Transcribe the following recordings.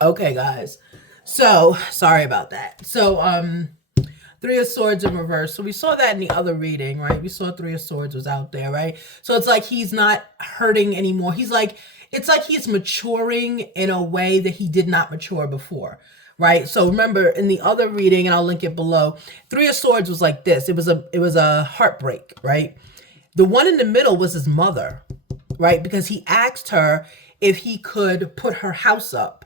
Okay, guys. So, sorry about that. So, Three of Swords in reverse. So we saw that in the other reading, right? We saw Three of Swords was out there, right? So it's like he's not hurting anymore. He's like, it's like he's maturing in a way that he did not mature before, right? So remember in the other reading, and I'll link it below, Three of Swords was like this. It was a heartbreak, right? The one in the middle was his mother, right? Because he asked her if he could put her house up,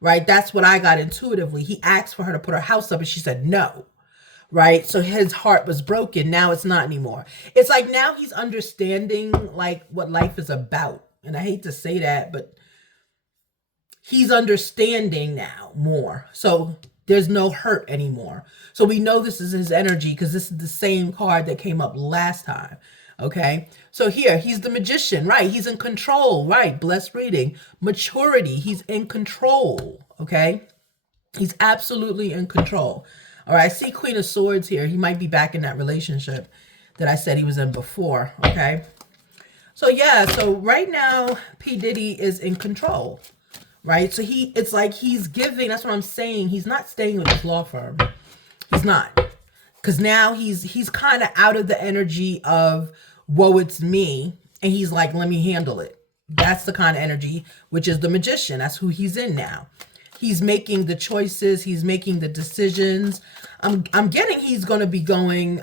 right? That's what I got intuitively. He asked for her to put her house up and she said no, right? So his heart was broken. Now it's not anymore. It's like now he's understanding like what life is about. And I hate to say that, but he's understanding now more. So there's no hurt anymore. So we know this is his energy because this is the same card that came up last time. Okay. So here he's the magician, right? He's in control, right? Blessed reading. Maturity. He's in control. Okay. He's absolutely in control. All right. I see Queen of Swords here. He might be back in that relationship that I said he was in before. Okay. So yeah. So right now, P. Diddy is in control. Right. So it's like he's giving. That's what I'm saying. He's not staying with his law firm. He's not. Because now he's kind of out of the energy of, woe, it's me. And he's like, let me handle it. That's the kind of energy, which is the magician. That's who he's in now. He's making the choices. He's making the decisions. I'm getting he's going to be going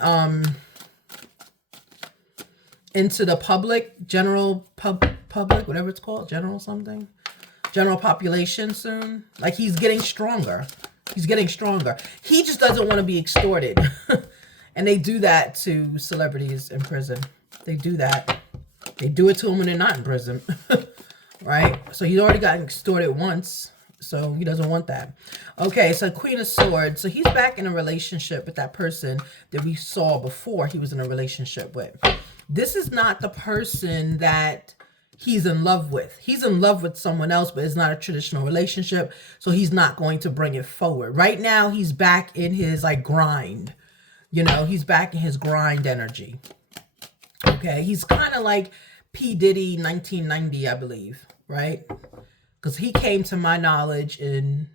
into the general public, whatever it's called, general population soon. Like he's getting stronger. He's getting stronger. He just doesn't want to be extorted. And they do that to celebrities in prison. They do that. They do it to them when they're not in prison. Right? So he's already gotten extorted once. So he doesn't want that. Okay, so Queen of Swords. So he's back in a relationship with that person that we saw before he was in a relationship with. This is not the person that he's in love with. He's in love with someone else, but it's not a traditional relationship. So he's not going to bring it forward. Right now, he's back in his like grind. You know, he's back in his grind energy. Okay, he's kind of like P. Diddy 1990, I believe, right? Because he came to my knowledge in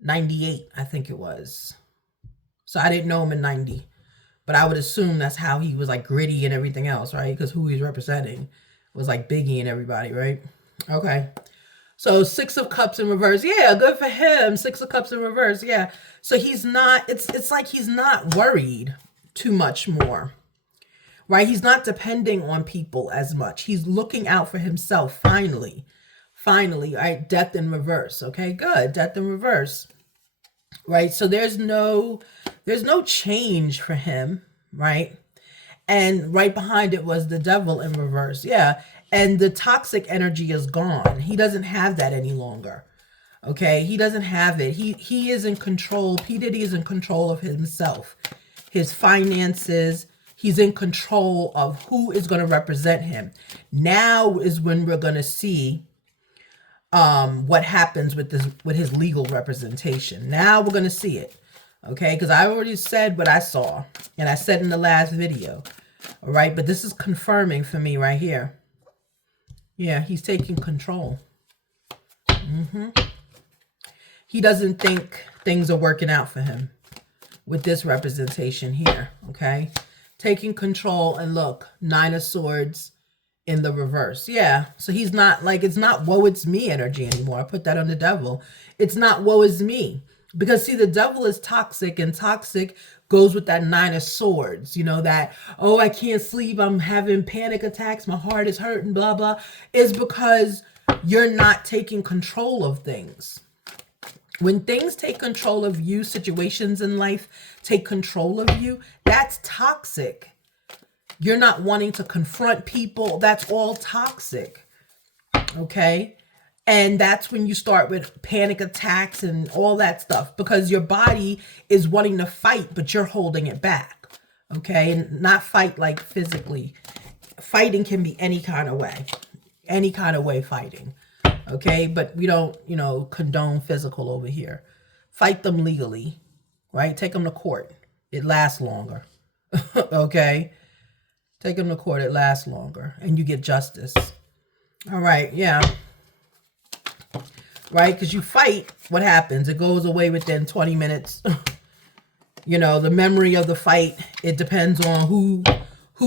98, I think it was. So I didn't know him in 90. But I would assume that's how he was like gritty and everything else, right? Because who he's representing was like Biggie and everybody, right? Okay. So Six of Cups in reverse. Yeah, good for him. Six of Cups in reverse. Yeah. So he's not, it's like he's not worried too much more, right? He's not depending on people as much. He's looking out for himself finally. Finally, right? Death in reverse. Okay, good. Death in reverse. Right? So there's no change for him, right? And right behind it was the Devil in reverse. Yeah. And the toxic energy is gone. He doesn't have that any longer. Okay. He doesn't have it. He is in control. P. Diddy is in control of himself, his finances. He's in control of who is going to represent him. Now is when we're going to see what happens with his legal representation. Now we're going to see it. Okay, because I already said what I saw, and I said in the last video. All right, but this is confirming for me right here. Yeah, he's taking control. He doesn't think things are working out for him with this representation here. Okay, taking control, and look, Nine of Swords in the reverse. Yeah, so he's not like, it's not woe it's me energy anymore. I put that on the Devil. It's not woe is me. Because see, the Devil is toxic, and toxic goes with that Nine of Swords. You know, that, oh, I can't sleep, I'm having panic attacks, my heart is hurting, blah, blah. Is because you're not taking control of things. When things take control of you, situations in life take control of you, that's toxic. You're not wanting to confront people. That's all toxic. Okay? And that's when you start with panic attacks and all that stuff, because your body is wanting to fight, but you're holding it back. Okay? And not fight like physically. Fighting can be any kind of way. Any kind of way fighting. Okay? But we don't, condone physical over here. Fight them legally. Right? Take them to court. It lasts longer. Okay? Take them to court. It lasts longer. And you get justice. All right. Yeah. right? Because you fight, what happens? It goes away within 20 minutes. You know, the memory of the fight, it depends on who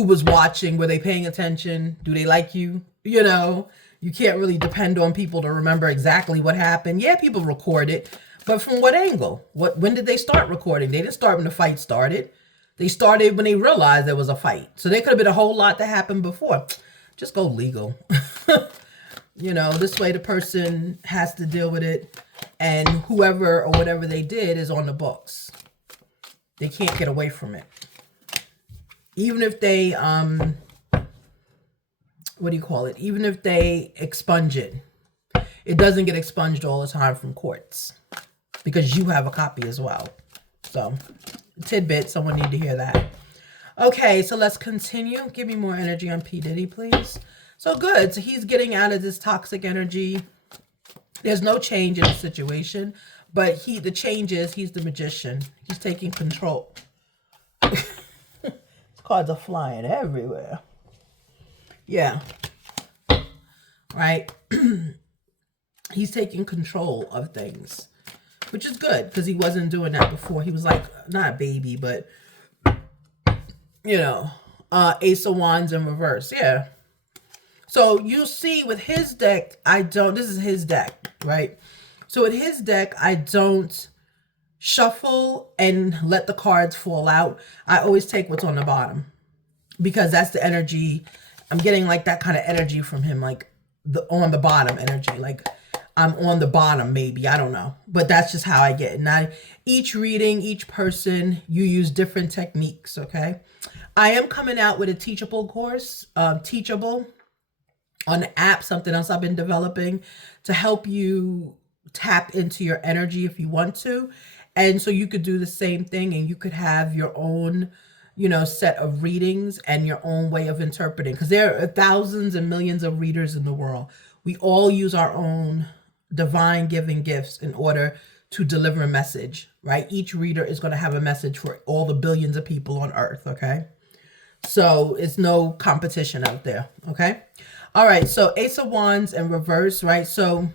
was watching. Were they paying attention? Do they like you? You know, you can't really depend on people to remember exactly what happened. Yeah, people record it, but from what angle? When did they start recording? They didn't start when the fight started. They started when they realized there was a fight. So there could have been a whole lot that happened before. Just go legal. You know, this way the person has to deal with it, and whoever or whatever they did is on the books. They can't get away from it. Even if they, what do you call it? Even if they expunge it, it doesn't get expunged all the time from courts because you have a copy as well. So, tidbit, someone need to hear that. Okay, so let's continue. Give me more energy on P. Diddy, please. So good. So he's getting out of this toxic energy. There's no change in the situation, but the change is he's the magician. He's taking control. Cards are flying everywhere. Yeah. Right? He's taking control of things, which is good because he wasn't doing that before. He was like, not a baby, but, you know, Ace of Wands in reverse. Yeah. So you see with his deck, this is his deck, right? So with his deck, I don't shuffle and let the cards fall out. I always take what's on the bottom because that's the energy. I'm getting like that kind of energy from him, like on the bottom energy. Like I'm on the bottom, maybe, I don't know, but that's just how I get it. Now, each reading, each person, you use different techniques. Okay. I am coming out with a teachable course, Teachable, on the app, something else I've been developing to help you tap into your energy if you want to. And so you could do the same thing and you could have your own, you know, set of readings and your own way of interpreting, because there are thousands and millions of readers in the world. We all use our own divine giving gifts in order to deliver a message, right? Each reader is going to have a message for all the billions of people on earth. Okay. So it's no competition out there. Okay. All right. So Ace of Wands in reverse, right? So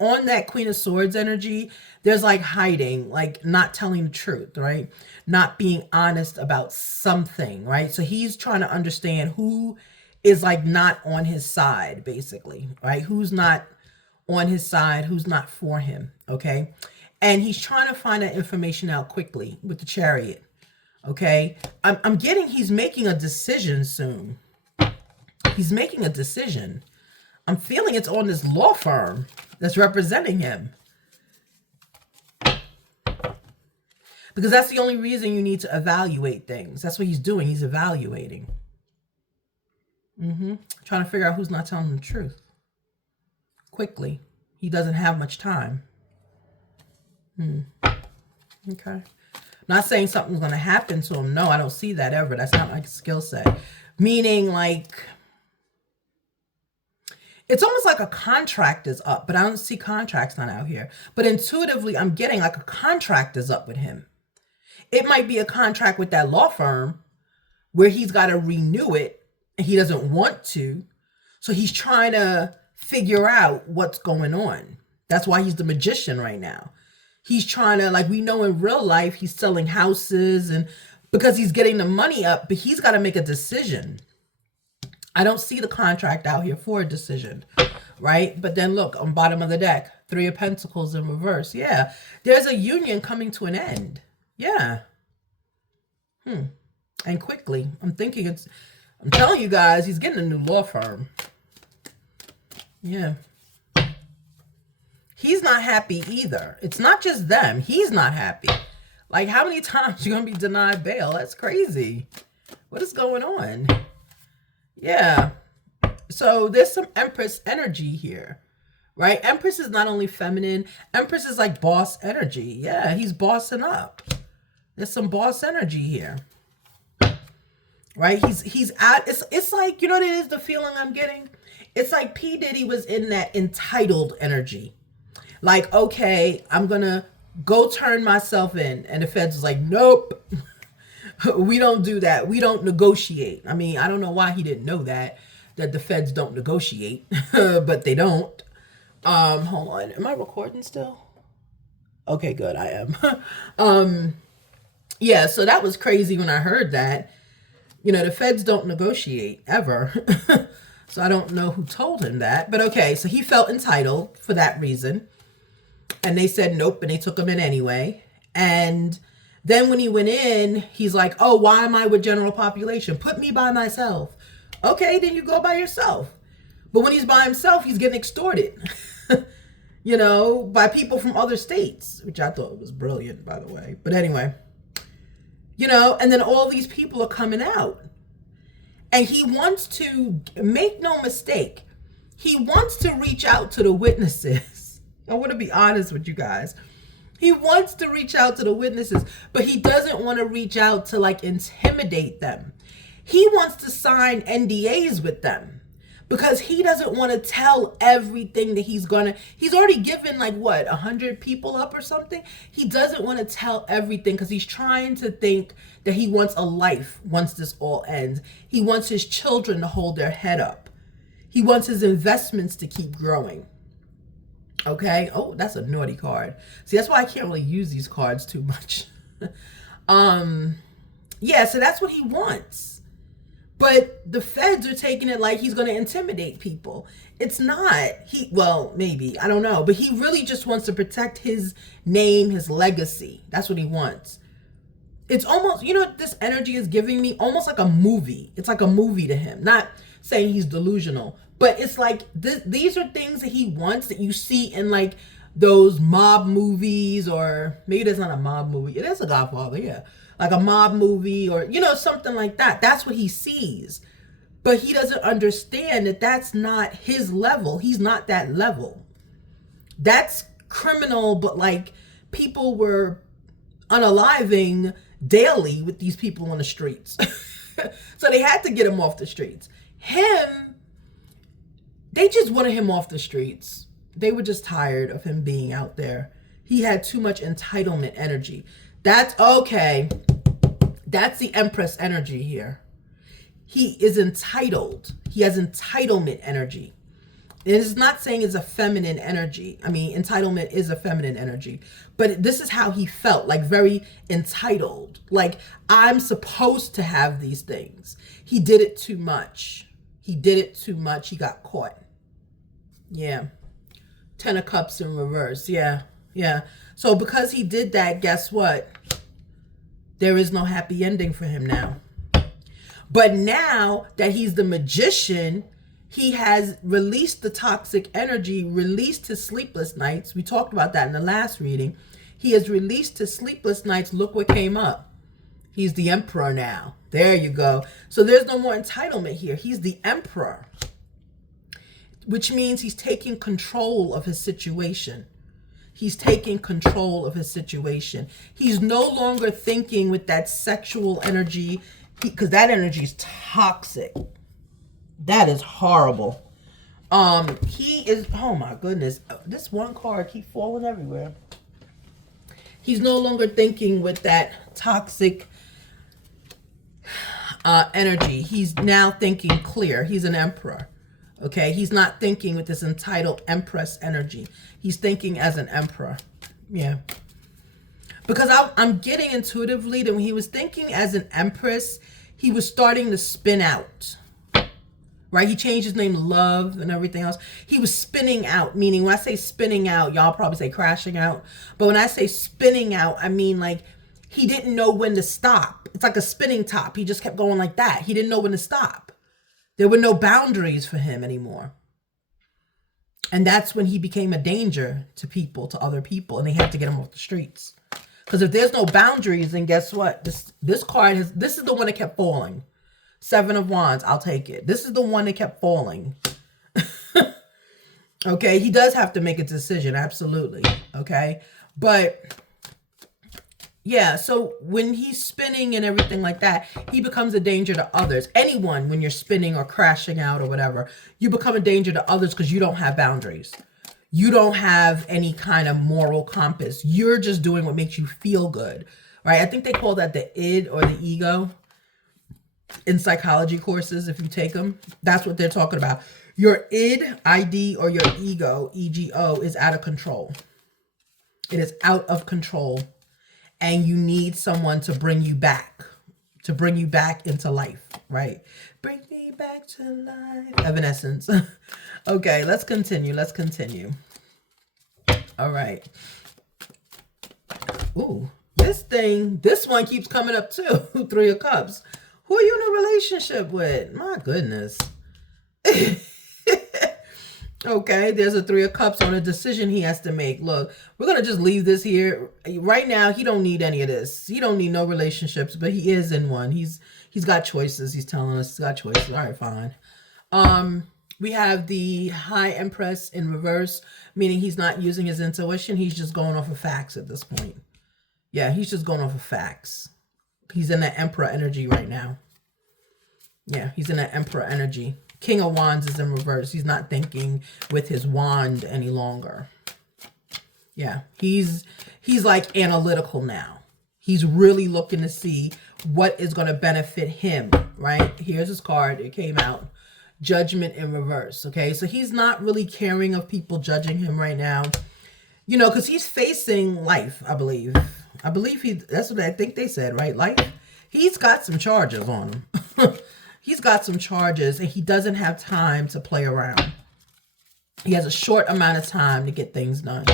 on that Queen of Swords energy, there's like hiding, like not telling the truth, right? Not being honest about something, right? So he's trying to understand who is like not on his side, basically, right? Who's not on his side, who's not for him, okay? And he's trying to find that information out quickly with the Chariot, okay? I'm getting he's making a decision soon. He's making a decision. I'm feeling it's on this law firm that's representing him. Because that's the only reason you need to evaluate things. That's what he's doing. He's evaluating. Trying to figure out who's not telling the truth. Quickly. He doesn't have much time. Okay. Not saying something's going to happen to him. No, I don't see that ever. That's not my skill set. Meaning like, it's almost like a contract is up, but I don't see contracts not out here. But intuitively, I'm getting like a contract is up with him. It might be a contract with that law firm where he's got to renew it and he doesn't want to. So he's trying to figure out what's going on. That's why he's the magician right now. He's trying to, like we know in real life, he's selling houses and because he's getting the money up, but he's got to make a decision. I don't see the contract out here for a decision, right? But then look, on bottom of the deck, 3 of Pentacles in reverse. Yeah, there's a union coming to an end. Yeah. And quickly. I'm telling you guys, he's getting a new law firm. Yeah. He's not happy either. It's not just them. He's not happy. Like, how many times you going to be denied bail? That's crazy. What is going on? Yeah. So there's some Empress energy here, right? Empress is not only feminine. Empress is like boss energy. Yeah, he's bossing up. There's some boss energy here, right? He's out. It's like, you know what it is, the feeling I'm getting? It's like P. Diddy was in that entitled energy. Like, okay, I'm going to go turn myself in. And the feds was like, nope, we don't do that. We don't negotiate. I mean, I don't know why he didn't know that the feds don't negotiate, but they don't. Hold on. Am I recording still? Okay, good. I am. Yeah, so that was crazy when I heard that. You know, the feds don't negotiate ever. So I don't know who told him that. But okay, so he felt entitled for that reason. And they said nope, and they took him in anyway. And then when he went in, he's like, oh, why am I with general population? Put me by myself. Okay, then you go by yourself. But when he's by himself, he's getting extorted, you know, by people from other states, which I thought was brilliant, by the way. But anyway, you know, and then all these people are coming out. And he wants to, make no mistake, he wants to reach out to the witnesses. I want to be honest with you guys. He wants to reach out to the witnesses, but he doesn't want to reach out to like intimidate them. He wants to sign NDAs with them because he doesn't want to tell everything that he's already given like what, 100 people up or something. He doesn't want to tell everything because he's trying to think that he wants a life once this all ends. He wants his children to hold their head up. He wants his investments to keep growing. Okay. Oh, that's a naughty card. See, that's why I can't really use these cards too much. Yeah, so that's what he wants. But the feds are taking it like he's going to intimidate people. It's not. Well, maybe. I don't know. But he really just wants to protect his name, his legacy. That's what he wants. It's almost, you know what this energy is giving me? Almost like a movie. It's like a movie to him. Not saying he's delusional. But it's like these are things that he wants that you see in like those mob movies, or maybe it's not a mob movie. It is a Godfather, yeah. Like a mob movie or, you know, something like that. That's what he sees. But he doesn't understand that that's not his level. He's not that level. That's criminal, but like people were unaliving daily with these people on the streets. So they had to get him off the streets. They just wanted him off the streets. They were just tired of him being out there. He had too much entitlement energy. That's okay. That's the Empress energy here. He is entitled. He has entitlement energy. It is not saying it's a feminine energy. I mean, entitlement is a feminine energy. But this is how he felt, like very entitled. Like, I'm supposed to have these things. He did it too much. He did it too much. He got caught. Yeah. 10 of Cups in reverse. Yeah. Yeah. So because he did that, guess what? There is no happy ending for him now. But now that he's the magician, he has released the toxic energy, released his sleepless nights. We talked about that in the last reading. He has released his sleepless nights. Look what came up. He's the emperor now. There you go. So there's no more entitlement here. He's the emperor, which means he's taking control of his situation. He's taking control of his situation. He's no longer thinking with that sexual energy, because that energy is toxic. That is horrible. He is, oh my goodness, this one card keeps falling everywhere. He's no longer thinking with that toxic energy. He's now thinking clear. He's an emperor. Okay, he's not thinking with this entitled Empress energy. He's thinking as an emperor. Yeah. Because I'm getting intuitively that when he was thinking as an empress, he was starting to spin out. Right? He changed his name to Love and everything else. He was spinning out, meaning when I say spinning out, y'all probably say crashing out. But when I say spinning out, I mean like he didn't know when to stop. It's like a spinning top. He just kept going like that. He didn't know when to stop. There were no boundaries for him anymore. And that's when he became a danger to people, to other people, and they had to get him off the streets. Because if there's no boundaries, then guess what? This card this is the one that kept falling. 7 of Wands, I'll take it. This is the one that kept falling. Okay, he does have to make a decision, absolutely. Okay, but yeah, so when he's spinning and everything like that, he becomes a danger to others. Anyone, when you're spinning or crashing out or whatever, you become a danger to others because you don't have boundaries. You don't have any kind of moral compass. You're just doing what makes you feel good, right? I think they call that the id or the ego in psychology courses, if you take them. That's what they're talking about. Your ID, or your ego, is out of control. It is out of control. And you need someone to bring you back. To bring you back into life, right? Bring me back to life. Evanescence. Okay, let's continue. Let's continue. All right. Ooh, this one keeps coming up too. Three of Cups. Who are you in a relationship with? My goodness. Okay, there's a Three of Cups on a decision he has to make. Look, we're going to just leave this here. Right now, he don't need any of this. He don't need no relationships, but he is in one. He's got choices. He's telling us he's got choices. All right, fine. We have the High Empress in reverse, meaning he's not using his intuition. He's just going off of facts at this point. Yeah, he's just going off of facts. He's in the Emperor energy right now. Yeah, he's in the Emperor energy. King of Wands is in reverse. He's not thinking with his wand any longer. Yeah, he's like analytical now. He's really looking to see what is going to benefit him, right? Here's his card. It came out. Judgment in reverse, okay? So he's not really caring of people judging him right now. You know, because he's facing life, I believe. That's what I think they said, right? Life. He's got some charges on him. He's got some charges, and he doesn't have time to play around. He has a short amount of time to get things done.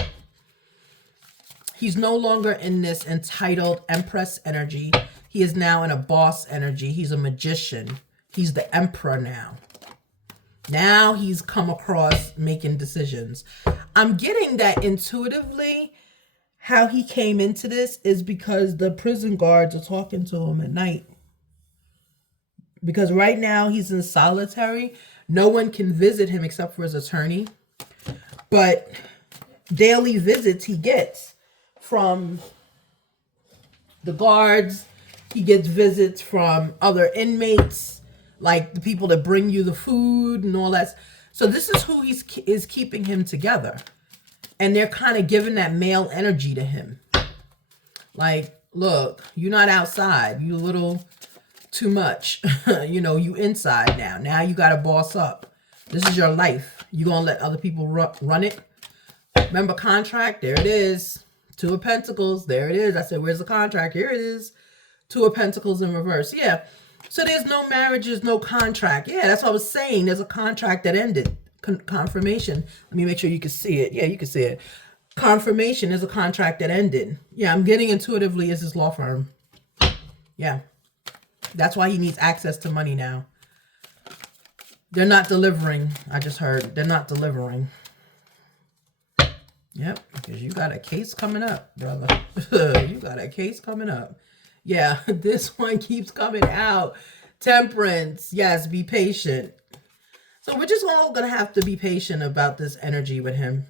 He's no longer in this entitled Empress energy. He is now in a boss energy. He's a magician. He's the Emperor now. Now he's come across making decisions. I'm getting that intuitively how he came into this is because the prison guards are talking to him at night. Because right now he's in solitary. No one can visit him except for his attorney. But daily visits he gets from the guards. He gets visits from other inmates, like the people that bring you the food and all that. So this is who is keeping him together. And they're kind of giving that male energy to him. Like, look, you're not outside. You a little too much. You know, you inside now. Now you got to boss up. This is your life. You going to let other people run it? Remember contract? There it is. Two of Pentacles. There it is. I said, where's the contract? Here it is. Two of Pentacles in reverse. Yeah. So there's no marriages, no contract. Yeah, that's what I was saying. There's a contract that ended. Confirmation. Let me make sure you can see it. Yeah, you can see it. Confirmation is a contract that ended. Yeah, I'm getting intuitively is his law firm. Yeah. That's why he needs access to money now. They're not delivering. I just heard. They're not delivering. Yep, because you got a case coming up, brother. You got a case coming up. Yeah, this one keeps coming out. Temperance. Yes, be patient. So we're just all going to have to be patient about this energy with him.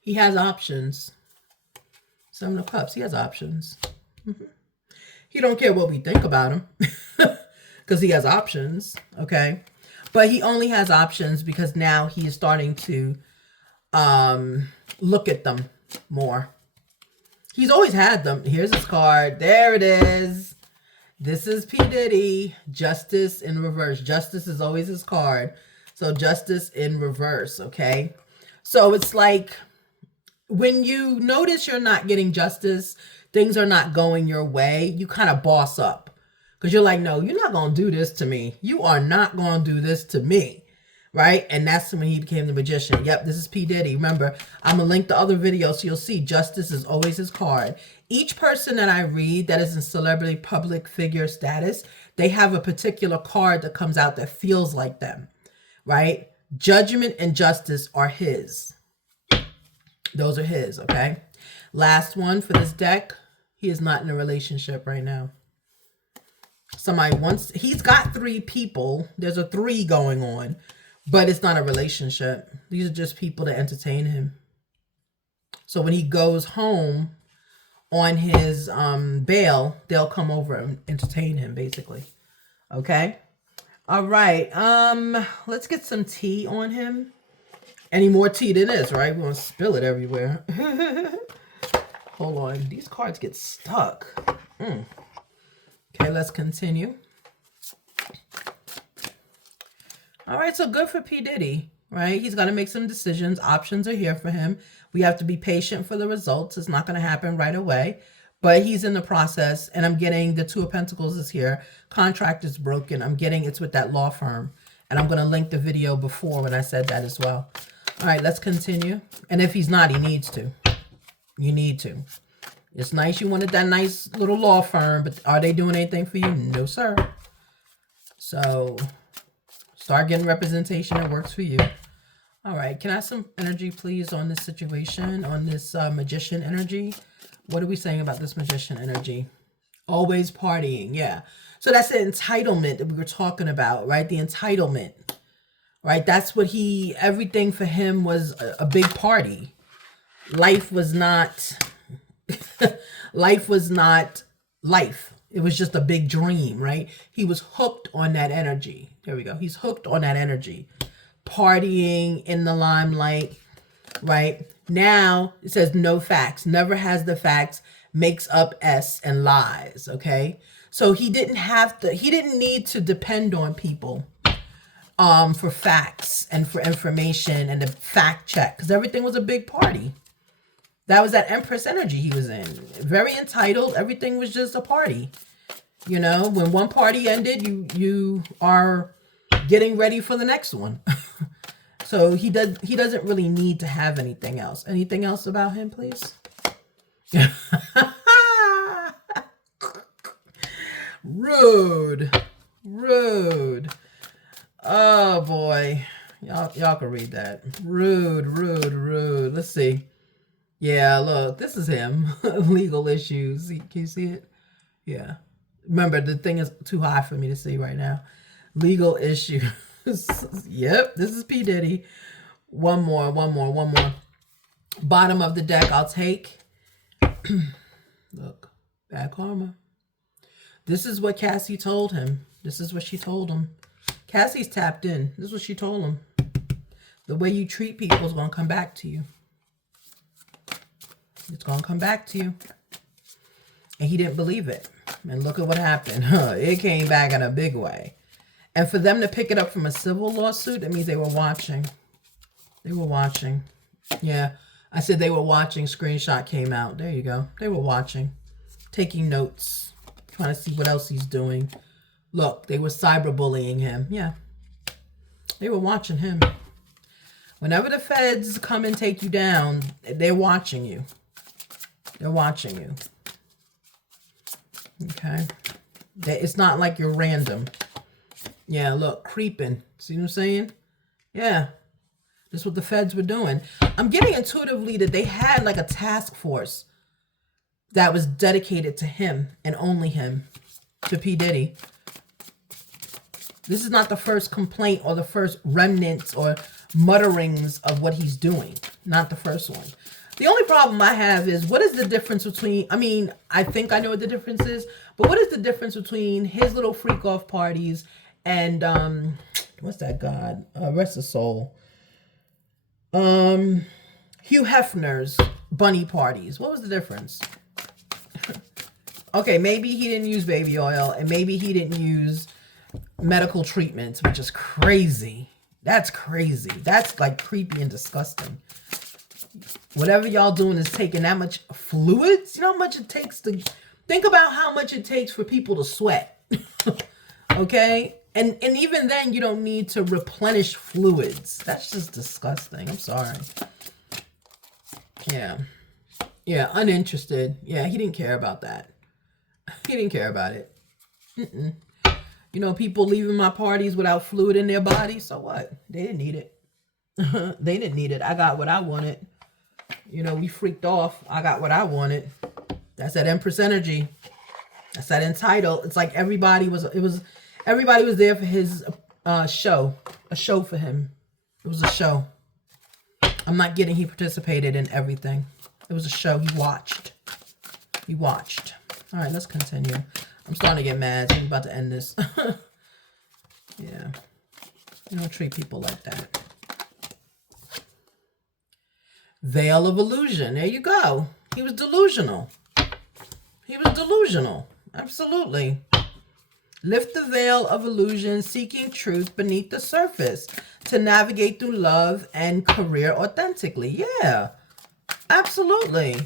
He has options. Seven of Cups. He has options. He don't care what we think about him. Because he has options. Okay. But he only has options because now he is starting to look at them more. He's always had them. Here's his card. There it is. This is P. Diddy. Justice in reverse. Justice is always his card. So justice in reverse, okay? So it's like when you notice you're not getting justice, things are not going your way, you kind of boss up. Because you're like, no, you're not going to do this to me. You are not going to do this to me. Right? And that's when he became the magician. Yep, this is P. Diddy. Remember, I'm going to link the other videos so you'll see justice is always his card. Each person that I read that is in celebrity public figure status, they have a particular card that comes out that feels like them. Right? Judgment and justice are his. Those are his, okay? Last one for this deck. He is not in a relationship right now. Somebody wants, he's got 3 people. There's a 3 going on. But it's not a relationship. These are just people to entertain him. So when he goes home on his bail, they'll come over and entertain him, basically. Okay? All right. Let's get some tea on him. Any more tea than this, right? We're going to spill it everywhere. Hold on. These cards get stuck. Okay, let's continue. All right, so good for P. Diddy, right? He's got to make some decisions. Options are here for him. We have to be patient for the results. It's not going to happen right away, but he's in the process. And I'm getting the Two of Pentacles is here. Contract is broken. I'm getting it's with that law firm. And I'm going to link the video before when I said that as well. All right, let's continue. And if he's not, he needs to. You need to. It's nice you wanted that nice little law firm, but are they doing anything for you? No, sir. So start getting representation that works for you. All right, can I have some energy, please, on this situation, on this magician energy? What are we saying about this magician energy? Always partying, yeah. So that's the entitlement that we were talking about, right? The entitlement, right? That's what everything for him was a big party. Life was not, life was not life. It was just a big dream, right? He was hooked on that energy. There we go. He's hooked on that energy. Partying in the limelight, right? Now it says no facts, never has the facts, makes up S and lies, okay? So he didn't need to depend on people for facts and for information and the fact check, because everything was a big party. That was that Empress energy he was in. Very entitled. Everything was just a party. You know, when one party ended, you are getting ready for the next one. So he doesn't really need to have anything else. Anything else about him, please? Rude. Rude. Oh boy. Y'all can read that. Rude, rude, rude. Let's see. Yeah, look, this is him. Legal issues. Can you see it? Yeah. Remember, the thing is too high for me to see right now. Legal issues. Yep, this is P. Diddy. One more. Bottom of the deck, I'll take. Look, bad karma. This is what Cassie told him. This is what she told him. Cassie's tapped in. This is what she told him. The way you treat people is going to come back to you. It's going to come back to you. And he didn't believe it. And look at what happened. It came back in a big way. And for them to pick it up from a civil lawsuit, that means they were watching. They were watching. Yeah, I said they were watching. Screenshot came out. There you go. They were watching. Taking notes. Trying to see what else he's doing. Look, they were cyberbullying him. Yeah. They were watching him. Whenever the feds come and take you down, they're watching you. They're watching you. Okay. It's not like you're random. Yeah, look, creeping. See what I'm saying? Yeah. That's what the feds were doing. I'm getting intuitively that they had like a task force that was dedicated to him and only him, to P. Diddy. This is not the first complaint or the first remnants or mutterings of what he's doing. Not the first one. The only problem I have is, what is the difference between, I mean, I think I know what the difference is, but what is the difference between his little freak off parties and, what's that god? Rest his soul. Hugh Hefner's bunny parties. What was the difference? Okay, maybe he didn't use baby oil, and maybe he didn't use medical treatments, which is crazy. That's crazy. That's like creepy and disgusting. Whatever y'all doing is taking that much fluids. You know how much it takes to... Think about how much it takes for people to sweat. Okay? And even then, you don't need to replenish fluids. That's just disgusting. I'm sorry. Yeah. Yeah, uninterested. Yeah, he didn't care about that. He didn't care about it. You know, people leaving my parties without fluid in their body. So what? They didn't need it. They didn't need it. I got what I wanted. You know, we freaked off. I got what I wanted. That's that Empress energy. That's that entitled. It's like everybody was there for his show. A show for him. It was a show. I'm not getting he participated in everything. It was a show. He watched. He watched. All right, let's continue. I'm starting to get mad. I'm about to end this. Yeah. You don't treat people like that. Veil of illusion. There you go. He was delusional. He was delusional. Absolutely. Lift the veil of illusion, seeking truth beneath the surface to navigate through love and career authentically. Yeah, absolutely.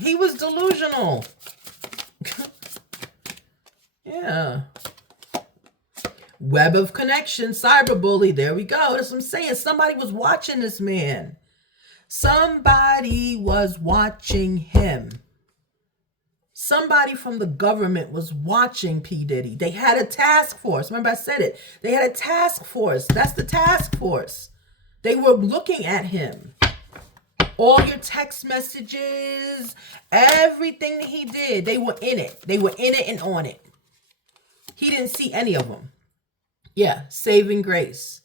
He was delusional. Yeah. Web of connection, cyberbully. There we go. That's what I'm saying. Somebody was watching this man. Somebody was watching him. Somebody from the government was watching P. Diddy. They had a task force. Remember I said it. They had a task force. That's the task force. They were looking at him. All your text messages, everything that he did, they were in it. They were in it and on it. He didn't see any of them. Yeah, saving grace.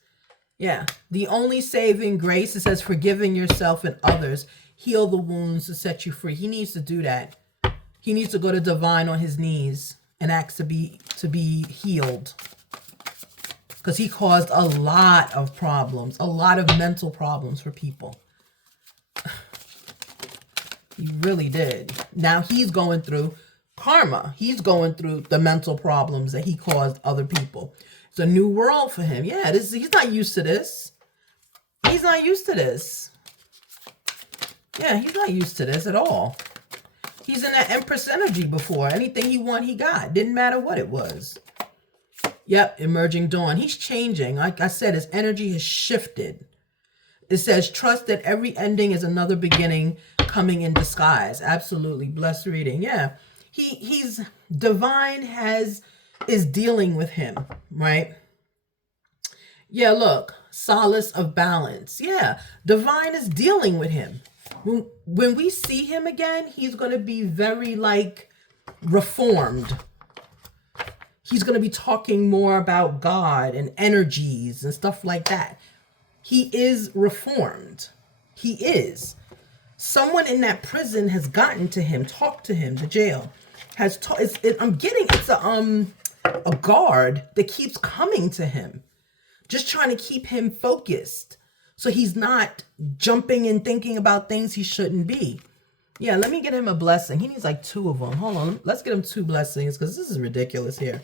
Yeah, the only saving grace, it says forgiving yourself and others, heal the wounds to set you free. He needs to do that. He needs to go to divine on his knees and ask to be healed. Because he caused a lot of problems, a lot of mental problems for people. He really did. Now he's going through karma. He's going through the mental problems that he caused other people. It's a new world for him. Yeah, he's not used to this. He's not used to this. Yeah, he's not used to this at all. He's in that Empress energy before. Anything he wanted, he got. Didn't matter what it was. Yep, emerging dawn. He's changing. Like I said, his energy has shifted. It says, trust that every ending is another beginning coming in disguise. Absolutely. Blessed reading. Yeah. He's divine is dealing with him, right? Yeah, look. Solace of balance. Yeah. Divine is dealing with him. When we see him again, he's going to be very like reformed. He's going to be talking more about God and energies and stuff like that. He is reformed. He is. Someone in that prison has gotten to him, talked to him, the jail. I'm getting it's a guard that keeps coming to him, just trying to keep him focused. So he's not jumping and thinking about things he shouldn't be. Yeah, let me get him a blessing. He needs like 2 of them. Hold on. Let's get him 2 blessings because this is ridiculous here.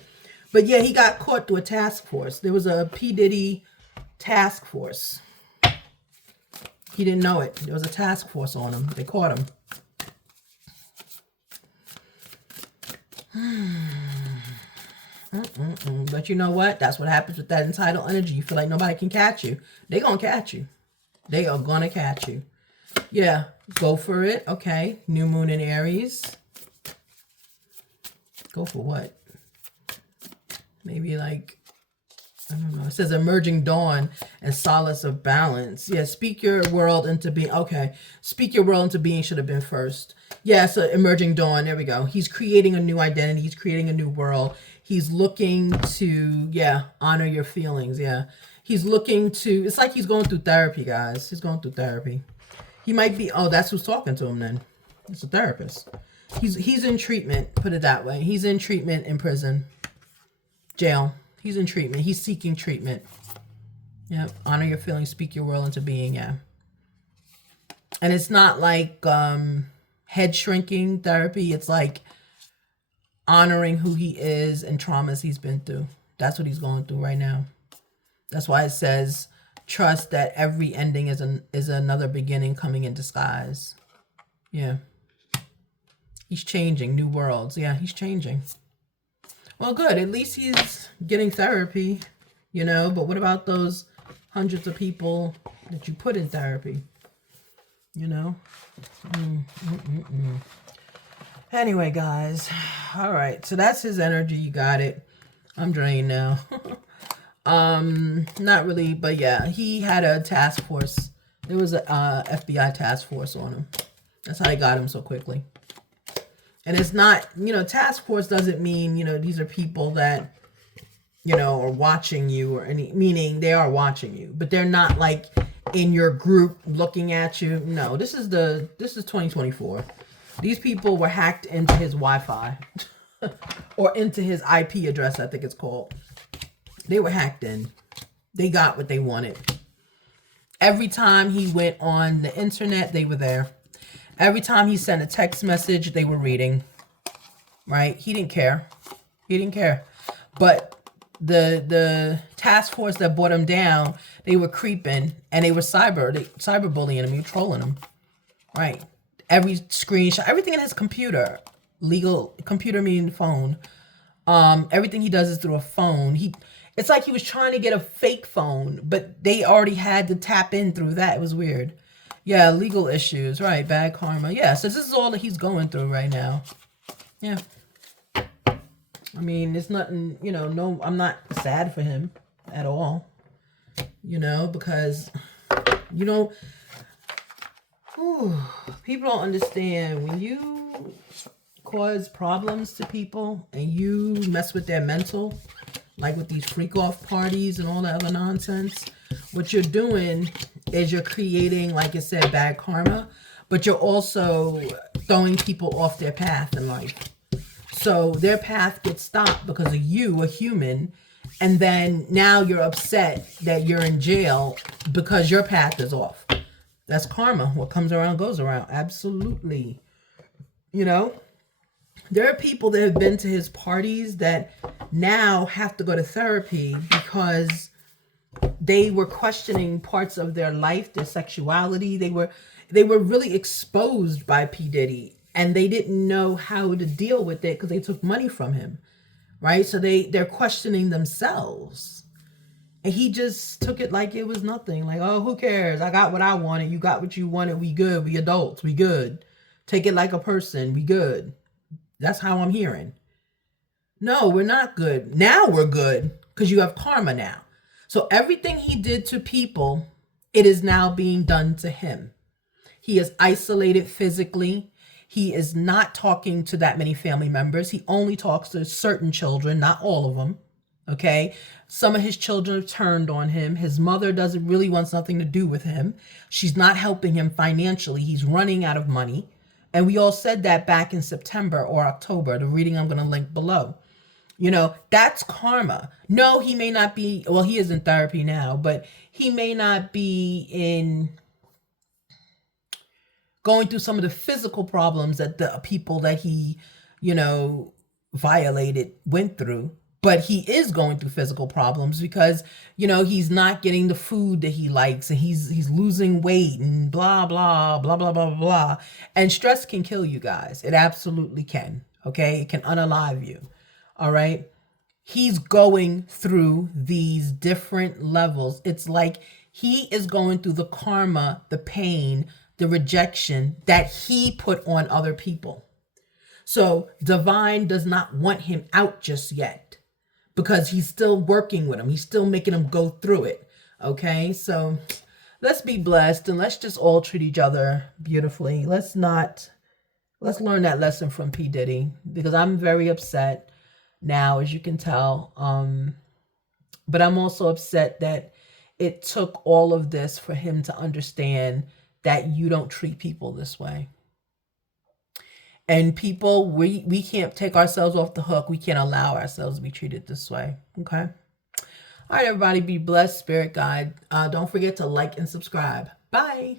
But yeah, he got caught through a task force. There was a P. Diddy task force. He didn't know it. There was a task force on him. They caught him. But you know what? That's what happens with that entitled energy. You feel like nobody can catch you. They're going to catch you. They are going to catch you. Yeah. Go for it. Okay. New moon in Aries. Go for what? Maybe like, I don't know. It says emerging dawn and solace of balance. Yeah. Speak your world into being. Okay. Speak your world into being should have been first. Yeah. So emerging dawn. There we go. He's creating a new identity. He's creating a new world. He's looking to, yeah, honor your feelings. Yeah. He's looking to, it's like he's going through therapy, guys. He's going through therapy. He might be, oh, that's who's talking to him then. It's a therapist. He's in treatment, put it that way. He's in treatment in prison. Jail. He's in treatment. He's seeking treatment. Yeah. Honor your feelings, speak your world into being, yeah. And it's not like head shrinking therapy. It's like honoring who he is and traumas he's been through. That's what he's going through right now. That's why it says, trust that every ending is another beginning coming in disguise. Yeah. He's changing. New worlds. Yeah, he's changing. Well, good. At least he's getting therapy, you know. But what about those hundreds of people that you put in therapy? You know? Anyway, guys. All right. So that's his energy. You got it. I'm drained now. Not really, but yeah, he had a task force. There was a FBI task force on him. That's how they got him so quickly. And it's not, you know, task force doesn't mean, you know, these are people that, you know, are watching you or any, meaning they are watching you, but they're not like in your group looking at you. No, this is 2024. These people were hacked into his Wi-Fi or into his IP address, I think it's called. They were hacked in. They got what they wanted. Every time he went on the internet, they were there. Every time he sent a text message, they were reading. Right? He didn't care. He didn't care. But the task force that brought him down, they were creeping and they were cyberbullying him, you trolling him. Right. Every screenshot, everything in his computer, legal computer meaning phone. Everything he does is through a phone. It's like he was trying to get a fake phone, but they already had to tap in through that. It was weird. Yeah, legal issues, right? Bad karma. Yeah, so this is all that he's going through right now. Yeah. I mean, it's nothing, you know, no, I'm not sad for him at all. You know, because, you know, people don't understand when you cause problems to people and you mess with their mental, like with these freak off parties and all that other nonsense, what you're doing is you're creating, like I said, bad karma, but you're also throwing people off their path in life. So their path gets stopped because of you, a human, and then now you're upset that you're in jail because your path is off. That's karma. What comes around goes around. Absolutely. You know, there are people that have been to his parties that now have to go to therapy because they were questioning parts of their life, their sexuality. They were really exposed by P. Diddy, and they didn't know how to deal with it because they took money from him, right? So they're questioning themselves. And he just took it like it was nothing. Like, oh, who cares? I got what I wanted. You got what you wanted. We good. We adults. We good. Take it like a person. We good. That's how I'm hearing. No, we're not good. Now we're good because you have karma now. So everything he did to people, it is now being done to him. He is isolated physically. He is not talking to that many family members. He only talks to certain children, not all of them. Okay. Some of his children have turned on him. His mother doesn't really wants nothing to do with him. She's not helping him financially. He's running out of money. And we all said that back in September or October, the reading I'm going to link below. You know, that's karma. No, he may not be, well, he is in therapy now, but he may not be going through some of the physical problems that the people that he, you know, violated went through. But he is going through physical problems because, you know, he's not getting the food that he likes and he's losing weight and blah, blah, blah, blah, blah, blah. And stress can kill you guys. It absolutely can. Okay. It can unalive you. All right. He's going through these different levels. It's like he is going through the karma, the pain, the rejection that he put on other people. So divine does not want him out just yet, because he's still working with him. He's still making him go through it. Okay. So let's be blessed and let's just all treat each other beautifully. Let's learn that lesson from P. Diddy, because I'm very upset now, as you can tell. But I'm also upset that it took all of this for him to understand that you don't treat people this way. And people, we can't take ourselves off the hook. We can't allow ourselves to be treated this way. Okay. All right, everybody, be blessed, spirit guide. Don't forget to like and subscribe. Bye.